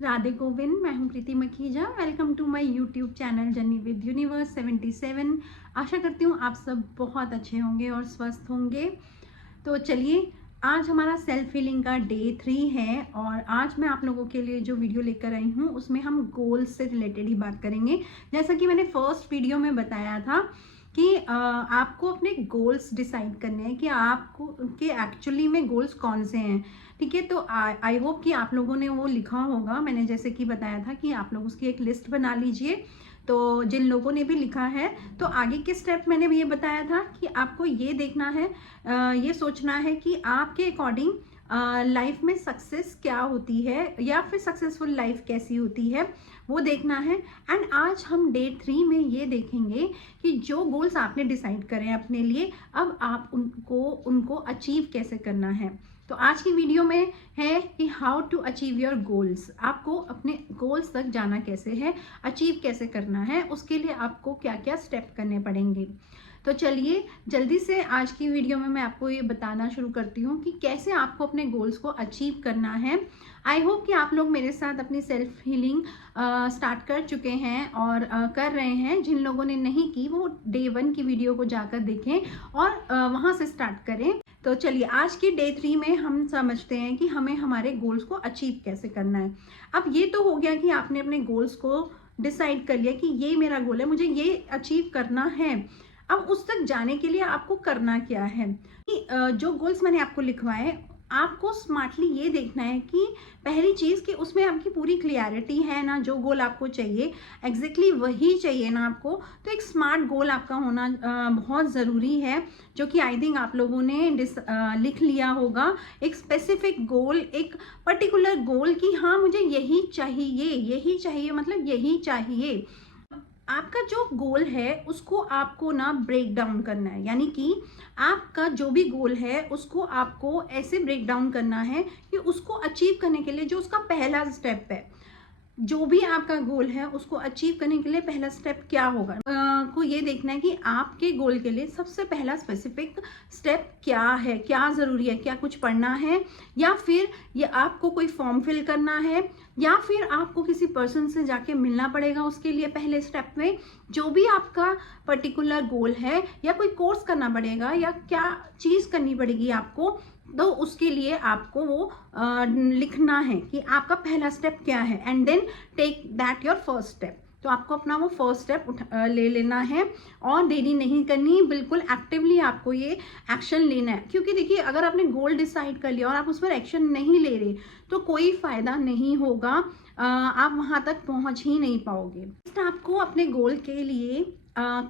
राधे गोविंद। मैं हूं Preeti Makhija. Welcome to my YouTube channel journey with universe 77। आशा करती हूँ आप सब बहुत अच्छे होंगे और स्वस्थ होंगे। तो चलिए, आज हमारा सेल्फ हीलिंग का डे 3 है और आज मैं आप लोगों के लिए जो वीडियो लेकर आई हूँ उसमें हम गोल्स से रिलेटेड ही बात करेंगे। जैसा कि मैंने फर्स्ट वीडियो में बताया था कि आपको अपने गोल्स डिसाइड करने हैं कि आपको उनके एक्चुअली में गोल्स कौन से हैं। ठीक है, तो आई होप कि आप लोगों ने वो लिखा होगा। मैंने जैसे कि बताया था कि आप लोग उसकी एक लिस्ट बना लीजिए। तो जिन लोगों ने भी लिखा है, तो आगे के स्टेप मैंने भी ये बताया था कि आपको ये देखना है, ये सोचना है कि आपके अकॉर्डिंग लाइफ में सक्सेस क्या होती है या फिर सक्सेसफुल लाइफ कैसी होती है, वो देखना है। एंड आज हम डे 3 में ये देखेंगे कि जो गोल्स आपने डिसाइड करे अपने लिए, अब आप उनको अचीव कैसे करना है। तो आज की वीडियो में है कि how to achieve your goals. आपको अपने गोल्स तक जाना कैसे है, अचीव कैसे करना है, उसके लिए आपको क्या क्या स्टेप करने पड़ेंगे। तो चलिए जल्दी से आज की वीडियो में मैं आपको ये बताना शुरू करती हूँ कि कैसे आपको अपने गोल्स को अचीव करना है। आई होप कि आप लोग मेरे साथ अपनी सेल्फ हीलिंग स्टार्ट कर चुके हैं और कर रहे हैं। जिन लोगों ने नहीं की वो डे 1 की वीडियो को जाकर देखें और वहाँ से स्टार्ट करें। तो चलिए, आज की डे 3 में हम समझते हैं कि हमें हमारे गोल्स को अचीव कैसे करना है। अब ये तो हो गया कि आपने अपने गोल्स को डिसाइड कर लिया कि ये मेरा गोल है, मुझे ये अचीव करना है। अब उस तक जाने के लिए आपको करना क्या है कि जो गोल्स मैंने आपको लिखवाए, आपको स्मार्टली ये देखना है कि पहली चीज कि उसमें आपकी पूरी क्लियरिटी है ना। जो गोल आपको चाहिए एग्जैक्टली वही चाहिए ना आपको। तो एक स्मार्ट गोल आपका होना बहुत ज़रूरी है, जो कि आई थिंक आप लोगों ने लिख लिया होगा। एक स्पेसिफिक गोल, एक पर्टिकुलर गोल कि हाँ मुझे यही चाहिए, यही चाहिए, मतलब यही चाहिए। आपका जो गोल है उसको आपको ना ब्रेक डाउन करना है, यानी कि आपका जो भी गोल है उसको आपको ऐसे ब्रेक डाउन करना है कि उसको अचीव करने के लिए जो उसका पहला स्टेप है, जो भी आपका गोल है उसको अचीव करने के लिए पहला स्टेप क्या होगा, को ये देखना है कि आपके गोल के लिए सबसे पहला स्पेसिफिक स्टेप क्या है, क्या ज़रूरी है, क्या कुछ पढ़ना है, या फिर ये आपको कोई फॉर्म फिल करना है, या फिर आपको किसी पर्सन से जाके मिलना पड़ेगा उसके लिए पहले स्टेप में। जो भी आपका पर्टिकुलर गोल है, या कोई कोर्स करना पड़ेगा, या क्या चीज़ करनी पड़ेगी आपको, तो उसके लिए आपको वो लिखना है कि आपका पहला स्टेप क्या है। And then take that your first step. तो आपको अपना वो फर्स्ट स्टेप ले लेना है और देरी नहीं करनी, बिल्कुल एक्टिवली आपको ये एक्शन लेना है। क्योंकि देखिए, अगर आपने गोल डिसाइड कर लिया और आप उस पर एक्शन नहीं ले रहे तो कोई फायदा नहीं होगा, आप वहां तक पहुंच ही नहीं पाओगे। आपको अपने गोल के लिए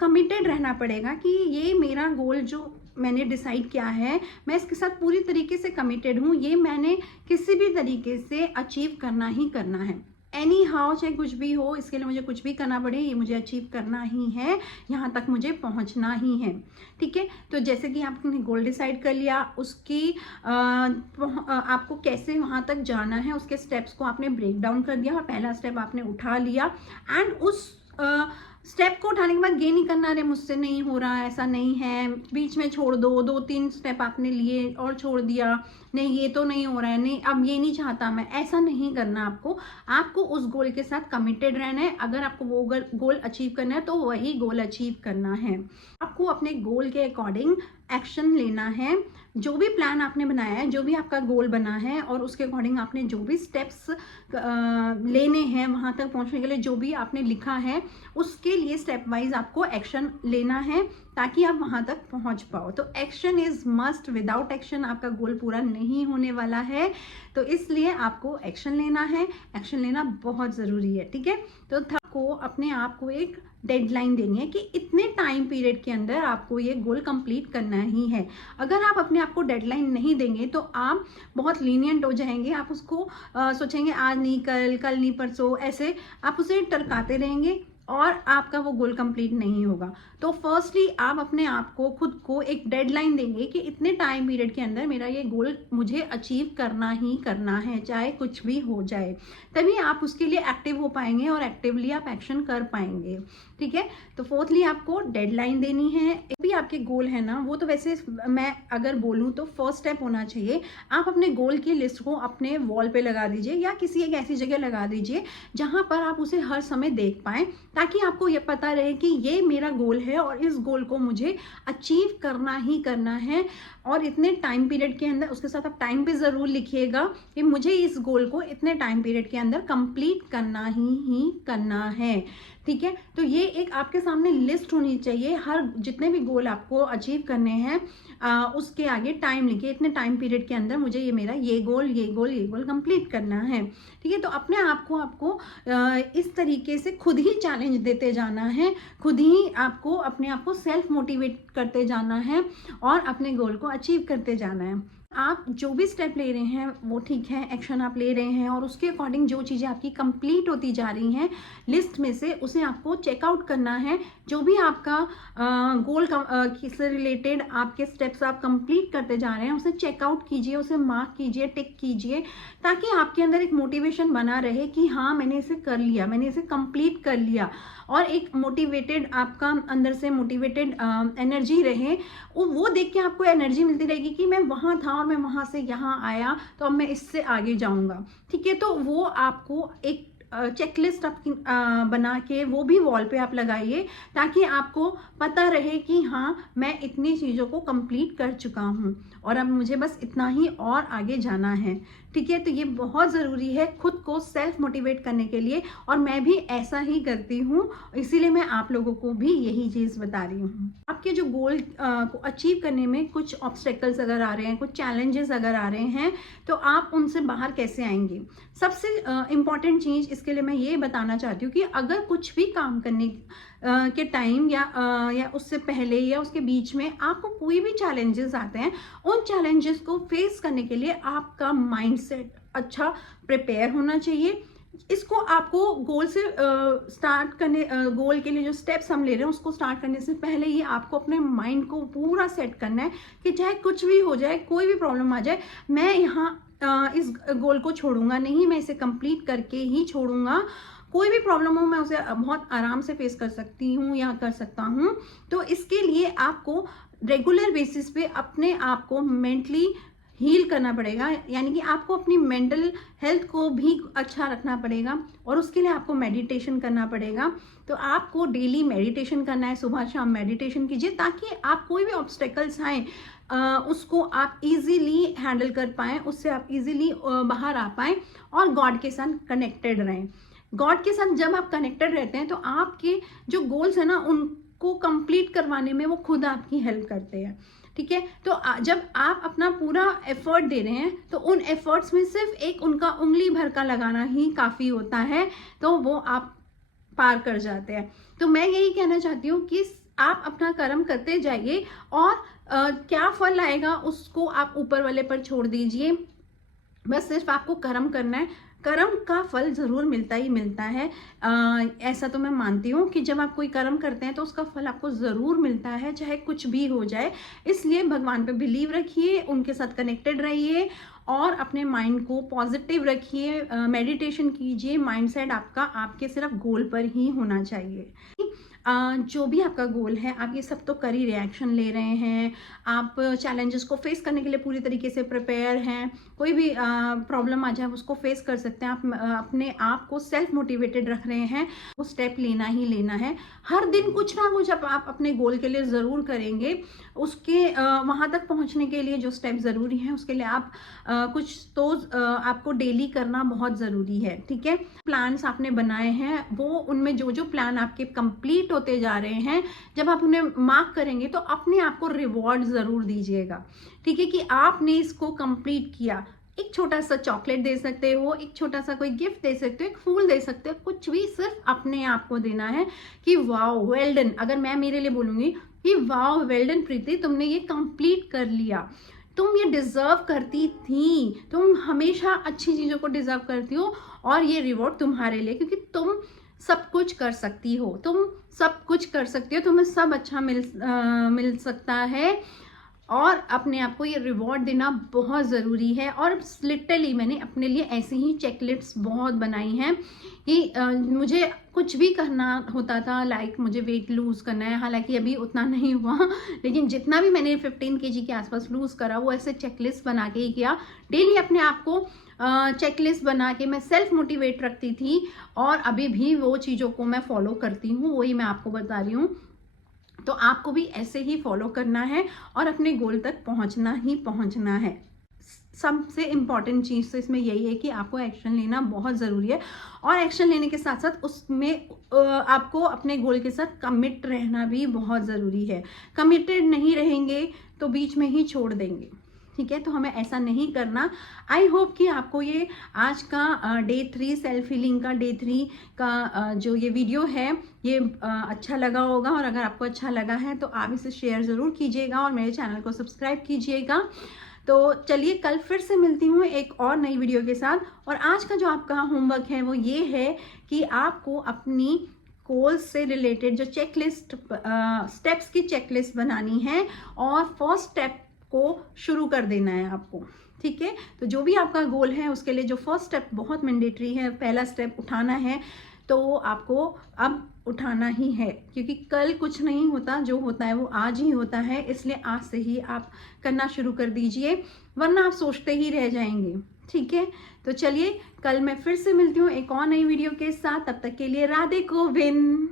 कमिटेड रहना पड़ेगा कि ये मेरा गोल जो मैंने डिसाइड किया है, मैं इसके साथ पूरी तरीके से कमिटेड हूँ, ये मैंने किसी भी तरीके से अचीव करना ही करना है। एनी हाउ, चाहे कुछ भी हो, इसके लिए मुझे कुछ भी करना पड़े, ये मुझे अचीव करना ही है, यहाँ तक मुझे पहुँचना ही है। ठीक है, तो जैसे कि आपने गोल डिसाइड कर लिया, उसकी आपको कैसे वहाँ तक जाना है उसके स्टेप्स को आपने ब्रेक डाउन कर दिया और पहला स्टेप आपने उठा लिया। एंड उस स्टेप को उठाने के बाद ये नहीं करना अरे मुझसे नहीं हो रहा, ऐसा नहीं है, बीच में छोड़ दो, 2-3 स्टेप आपने लिए और छोड़ दिया, नहीं ये तो नहीं हो रहा है, नहीं अब ये नहीं चाहता मैं, ऐसा नहीं करना। आपको उस गोल के साथ कमिटेड रहना है। अगर आपको वो गोल अचीव करना है तो वही गोल अचीव करना है। आपको अपने गोल के अकॉर्डिंग एक्शन लेना है। जो भी प्लान आपने बनाया है, जो भी आपका गोल बना है और उसके अकॉर्डिंग आपने जो भी स्टेप्स लेने हैं वहां तक पहुंचने के लिए, जो भी आपने लिखा है उसके लिए स्टेप वाइज आपको एक्शन लेना है ताकि आप वहां तक पहुंच पाओ। तो action is must, without action आपका गोल पूरा नहीं होने वाला है। तो इसलिए आपको एक्शन लेना है, एक्शन लेना बहुत ज़रूरी है। ठीक है, तो आपको अपने आप को एक डेडलाइन देनी है कि इतने टाइम पीरियड के अंदर आपको ये गोल कंप्लीट करना ही है। अगर आप अपने आप को डेडलाइन नहीं देंगे तो आप बहुत लीनियंट हो जाएंगे। आप उसको सोचेंगे आज नहीं, कल नहीं, परसों, ऐसे आप उसे टरकाते रहेंगे और आपका वो गोल कंप्लीट नहीं होगा। तो फर्स्टली आप अपने आप को, खुद को एक डेडलाइन देंगे कि इतने टाइम पीरियड के अंदर मेरा ये गोल मुझे अचीव करना ही करना है, चाहे कुछ भी हो जाए। तभी आप उसके लिए एक्टिव हो पाएंगे और एक्टिवली आप एक्शन कर पाएंगे। ठीक है, तो फोर्थली आपको डेडलाइन देनी है। एक भी आपके गोल है ना, वो तो वैसे मैं अगर बोलूँ तो फर्स्ट स्टेप होना चाहिए, आप अपने गोल की लिस्ट को अपने वॉल पे लगा दीजिए या किसी एक ऐसी जगह लगा दीजिए जहाँ पर आप उसे हर समय देख पाएँ, ताकि आपको ये पता रहे कि ये मेरा गोल है और इस गोल को मुझे अचीव करना ही करना है और इतने टाइम पीरियड के अंदर। उसके साथ आप टाइम पे ज़रूर लिखिएगा कि मुझे इस गोल को इतने टाइम पीरियड के अंदर कंप्लीट करना ही करना है। ठीक है, तो ये एक आपके सामने लिस्ट होनी चाहिए। हर जितने भी गोल आपको अचीव करने हैं उसके आगे टाइम लिखिए, इतने टाइम पीरियड के अंदर मुझे ये मेरा ये गोल कंप्लीट करना है। ठीक है, तो अपने आप को आपको इस तरीके से खुद ही चैलेंज देते जाना है, खुद ही आपको अपने आप को सेल्फ मोटिवेट करते जाना है और अपने गोल को अचीव करते जाना है। आप जो भी स्टेप ले रहे हैं वो ठीक है, एक्शन आप ले रहे हैं और उसके अकॉर्डिंग जो चीज़ें आपकी कंप्लीट होती जा रही हैं लिस्ट में से, उसे आपको चेकआउट करना है। जो भी आपका गोल से रिलेटेड आपके स्टेप्स आप कंप्लीट करते जा रहे हैं उसे चेकआउट कीजिए, उसे मार्क कीजिए, टिक कीजिए, ताकि आपके अंदर एक मोटिवेशन बना रहे कि हाँ मैंने इसे कर लिया, मैंने इसे कंप्लीट कर लिया। और एक मोटिवेटेड आपका अंदर से मोटिवेटेड एनर्जी रहे, वो देख के आपको एनर्जी मिलती रहेगी कि मैं वहाँ था और मैं वहाँ से यहाँ आया, तो अब मैं इससे आगे जाऊँगा। ठीक है, तो वो आपको एक चेकलिस्ट आपकी बना के वो भी वॉल पे आप लगाइए, ताकि आपको पता रहे कि हाँ मैं इतनी चीज़ों को कंप्लीट कर चुका हूँ और अब मुझे बस इतना ही और आगे जाना है। ठीक है, तो ये बहुत ज़रूरी है खुद को सेल्फ मोटिवेट करने के लिए, और मैं भी ऐसा ही करती हूँ, इसीलिए मैं आप लोगों को भी यही चीज़ बता रही हूँ। आपके जो गोल को अचीव करने में कुछ ऑब्स्टेकल्स अगर आ रहे हैं, कुछ चैलेंजेस अगर आ रहे हैं, तो आप उनसे बाहर कैसे आएंगे। सबसे इम्पॉर्टेंट चीज़ इसके लिए मैं ये बताना चाहती हूँ कि अगर कुछ भी काम करने के टाइम या उससे पहले या उसके बीच में आपको कोई भी चैलेंजेस आते हैं, उन चैलेंजेस को फेस करने के लिए आपका माइंडसेट अच्छा प्रिपेयर होना चाहिए। इसको आपको गोल से स्टार्ट करने, गोल के लिए जो स्टेप्स हम ले रहे हैं उसको स्टार्ट करने से पहले ही आपको अपने माइंड को पूरा सेट करना है कि चाहे कुछ भी हो जाए, कोई भी प्रॉब्लम आ जाए, मैं यहाँ इस गोल को छोड़ूंगा नहीं, मैं इसे कंप्लीट करके ही छोड़ूंगा। कोई भी प्रॉब्लम हो मैं उसे बहुत आराम से फेस कर सकती हूँ या कर सकता हूँ। तो इसके लिए आपको रेगुलर बेसिस पे अपने आप को मेंटली हील करना पड़ेगा, यानी कि आपको अपनी मेंटल हेल्थ को भी अच्छा रखना पड़ेगा, और उसके लिए आपको मेडिटेशन करना पड़ेगा। तो आपको डेली मेडिटेशन करना है, सुबह शाम मेडिटेशन कीजिए, ताकि आप कोई भी ऑब्स्टेकल्स आए उसको आप इजीली हैंडल कर पाएँ, उससे आप इजीली बाहर आ पाएँ और गॉड के साथ कनेक्टेड रहें। गॉड के साथ जब आप कनेक्टेड रहते हैं तो आपके जो गोल्स हैं ना उनको कंप्लीट करवाने में वो खुद आपकी हेल्प करते हैं। ठीक है, तो जब आप अपना पूरा एफर्ट दे रहे हैं तो उन एफर्ट्स में सिर्फ एक उनका उंगली भर का लगाना ही काफ़ी होता है, तो वो आप पार कर जाते हैं। तो मैं यही कहना चाहती हूँ कि आप अपना कर्म करते जाइए और क्या फल आएगा उसको आप ऊपर वाले पर छोड़ दीजिए। बस सिर्फ आपको कर्म करना है, कर्म का फल ज़रूर मिलता ही मिलता है। ऐसा तो मैं मानती हूँ कि जब आप कोई कर्म करते हैं तो उसका फल आपको ज़रूर मिलता है, चाहे कुछ भी हो जाए। इसलिए भगवान पे बिलीव रखिए, उनके साथ कनेक्टेड रहिए और अपने माइंड को पॉजिटिव रखिए, मेडिटेशन कीजिए। माइंडसेट आपका आपके सिर्फ गोल पर ही होना चाहिए। जो भी आपका गोल है, आप ये सब तो कर ही रिएक्शन ले रहे हैं, आप चैलेंजेस को फेस करने के लिए पूरी तरीके से प्रिपेयर हैं, कोई भी प्रॉब्लम आ जाए उसको फेस कर सकते हैं, आप अपने आप को सेल्फ मोटिवेटेड रख रहे हैं, वो स्टेप लेना ही लेना है। हर दिन कुछ ना कुछ आप अपने गोल के लिए ज़रूर करेंगे। उसके वहाँ तक पहुँचने के लिए जो स्टेप ज़रूरी हैं उसके लिए आप कुछ तो आपको डेली करना बहुत ज़रूरी है। ठीक है, प्लान्स आपने बनाए हैं, वो उनमें जो जो प्लान आपके कंप्लीट होते जा रहे हैं, जब आप उन्हें मार्क करेंगे तो अपने आप को रिवॉर्ड ज़रूर दीजिएगा। ठीक है, कि आपने इसको कंप्लीट किया। एक छोटा सा चॉकलेट दे सकते हो, एक छोटा सा कोई गिफ्ट दे सकते हो, एक फूल दे सकते हो, कुछ भी सिर्फ अपने आप को देना है कि वाओ वेल डन। अगर मैं मेरे लिए बोलूँगी कि वाओ वेल डन प्रीति, तुमने ये कंप्लीट कर लिया, तुम ये डिज़र्व करती थी, तुम हमेशा अच्छी चीज़ों को डिज़र्व करती हो और ये रिवॉर्ड तुम्हारे लिए, क्योंकि तुम सब कुछ कर सकती हो, तुम सब कुछ कर सकती हो, तुम्हें सब अच्छा मिल सकता है। और अपने आप को ये रिवॉर्ड देना बहुत ज़रूरी है। और लिटरली मैंने अपने लिए ऐसी ही चेकलिस्ट बहुत बनाई हैं कि मुझे कुछ भी करना होता था, लाइक मुझे वेट लूज़ करना है, हालांकि अभी उतना नहीं हुआ लेकिन जितना भी मैंने 15 kg के आसपास लूज़ करा वो ऐसे चेकलिस्ट बना के ही किया। डेली अपने आप को चेकलिस्ट बना के मैं सेल्फ मोटिवेट रखती थी और अभी भी वो चीज़ों को मैं फॉलो करती हूँ, वही मैं आपको बता रही हूँ। तो आपको भी ऐसे ही फॉलो करना है और अपने गोल तक पहुंचना ही पहुंचना है। सबसे इम्पॉर्टेंट चीज़ तो इसमें यही है कि आपको एक्शन लेना बहुत ज़रूरी है और एक्शन लेने के साथ साथ उसमें आपको अपने गोल के साथ कमिट रहना भी बहुत ज़रूरी है। कमिटेड नहीं रहेंगे तो बीच में ही छोड़ देंगे, ठीक है, तो हमें ऐसा नहीं करना। आई होप कि आपको ये आज का डे 3 सेल्फ हीलिंग का डे 3 का जो ये वीडियो है ये अच्छा लगा होगा। और अगर आपको अच्छा लगा है तो आप इसे शेयर ज़रूर कीजिएगा और मेरे चैनल को सब्सक्राइब कीजिएगा। तो चलिए कल फिर से मिलती हूँ एक और नई वीडियो के साथ। और आज का जो आपका होमवर्क है वो ये है कि आपको अपनी गोल्स से रिलेटेड जो चेकलिस्ट स्टेप्स की चेकलिस्ट बनानी है और फर्स्ट स्टेप को शुरू कर देना है आपको, ठीक है। तो जो भी आपका गोल है उसके लिए जो फर्स्ट स्टेप बहुत मैंडेटरी है, पहला स्टेप उठाना है, तो आपको अब उठाना ही है, क्योंकि कल कुछ नहीं होता, जो होता है वो आज ही होता है। इसलिए आज से ही आप करना शुरू कर दीजिए, वरना आप सोचते ही रह जाएंगे, ठीक है। तो चलिए कल मैं फिर से मिलती हूँ एक और नई वीडियो के साथ। तब तक के लिए राधे गोविंद।